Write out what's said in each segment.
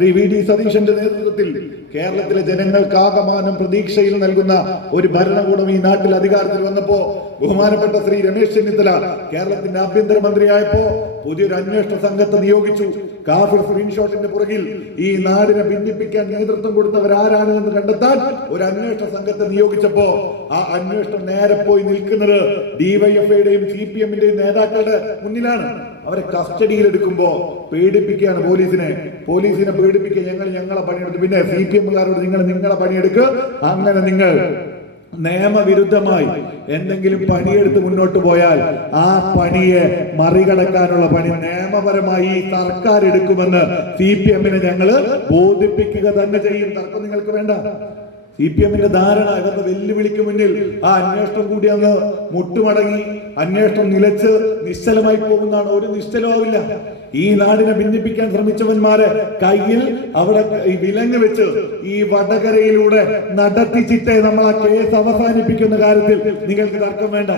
Shri VD. സതീശന്റെ നേതൃത്വത്തിൽ കേരളത്തിലെ ജനങ്ങൾക്കാകമാനം പ്രതീക്ഷയിൽ നൽകുന്ന ഒരു ഭരണകൂടം ഈ നാട്ടിൽ അധികാരത്തിൽ വന്നപ്പോ ബഹുമാനപ്പെട്ട ശ്രീ രമേശ് ചെന്നിത്തല കേരളത്തിന്റെ ആഭ്യന്തരമന്ത്രിയായപ്പോ പുതിയൊരു അന്വേഷണ സംഘത്തെ നിയോഗിച്ചു. കാഫിർ സ്ക്രീൻഷോട്ടിന്റെ പുറകിൽ ഈ നാടിനെ ഭിന്നിപ്പിക്കാൻ നേതൃത്വം കൊടുത്തവരാരാണ് എന്ന് കണ്ടെത്താൻ ഒരു അന്വേഷണ സംഘത്തെ നിയോഗിച്ചപ്പോ ആ അന്വേഷണം നേരെ പോയി നിൽക്കുന്നത് ഡിവൈഎഫ്ഐയുടെയും CPM-ന്റെയും നേതാക്കളുടെ മുന്നിലാണ്. അവരെ കസ്റ്റഡിയിൽ എടുക്കുമ്പോ പേടിപ്പിക്കുകയാണ് പോലീസിനെ പേടിപ്പിക്കുക. ഞങ്ങളെ പണിയെടുത്ത് പിന്നെ CPM-കാരോട് നിങ്ങളെ പണിയെടുക്കുക. അങ്ങനെ നിങ്ങൾ നിയമവിരുദ്ധമായി എന്തെങ്കിലും പണിയെടുത്ത് മുന്നോട്ട് പോയാൽ ആ പണിയെ മറികടക്കാനുള്ള പണി നിയമപരമായി സർക്കാർ എടുക്കുമെന്ന് CPM-നെ ഞങ്ങൾ ബോധിപ്പിക്കുക തന്നെ ചെയ്യും. തർക്കം നിങ്ങൾക്ക് വേണ്ട. CPM-ന്റെ ധാരണ ഇവരുടെ വെല്ലുവിളിക്ക് മുന്നിൽ ആ അന്വേഷണം കൂടി അങ്ങ് മുട്ടുമടങ്ങി അന്വേഷണം നിലച്ച് നിശ്ചലമായി പോകുന്നതാണ്. ഒരു നിശ്ചലവുമില്ല. ഈ നാടിനെ ഭിന്നിപ്പിക്കാൻ ശ്രമിച്ചവന്മാരെ കയ്യിൽ അവിടെ വിലങ്ങ് വെച്ച് ഈ വടകരയിലൂടെ നടത്തിച്ചിട്ടേ നമ്മൾ ആ കേസ് അവസാനിപ്പിക്കുന്ന കാര്യത്തിൽ നിങ്ങൾക്ക് തർക്കം വേണ്ട.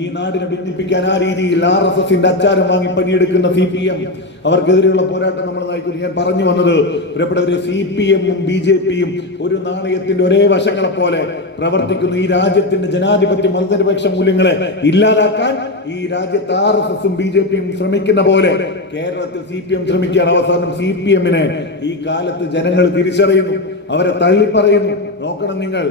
ഈ നാടിനെ ഭിന്നിപ്പിക്കാൻ ആ രീതിയിൽ RSSന്റെ അച്ചാരം വാങ്ങി പണിയെടുക്കുന്ന CPM അവർക്കെതിരെയുള്ള പോരാട്ടം നമ്മൾ നയിക്കുന്നു. ഞാൻ പറഞ്ഞു വന്നത് പ്രിയപ്പെട്ടവരെ, CPM-ഉം BJP-യും ഒരു നാണയത്തിന്റെ ഒരേ വശങ്ങളെ പോലെ പ്രവർത്തിക്കുന്ന ഈ രാജ്യത്തിന്റെ ജനാധിപത്യ മതനിരപേക്ഷ മൂല്യങ്ങളെ ഇല്ലാതാക്കാൻ ഈ രാജ്യത്ത് RSS-ഉം BJP-യും ശ്രമിക്കുന്ന പോലെ കേരളത്തിൽ CPM ശ്രമിക്കുകയാണ്. അവസാനം CPM-നെ ഈ കാലത്ത് ജനങ്ങൾ തിരിച്ചറിയുന്നു, അവരെ തള്ളിപ്പറയുന്നു. നോക്കണം നിങ്ങൾ.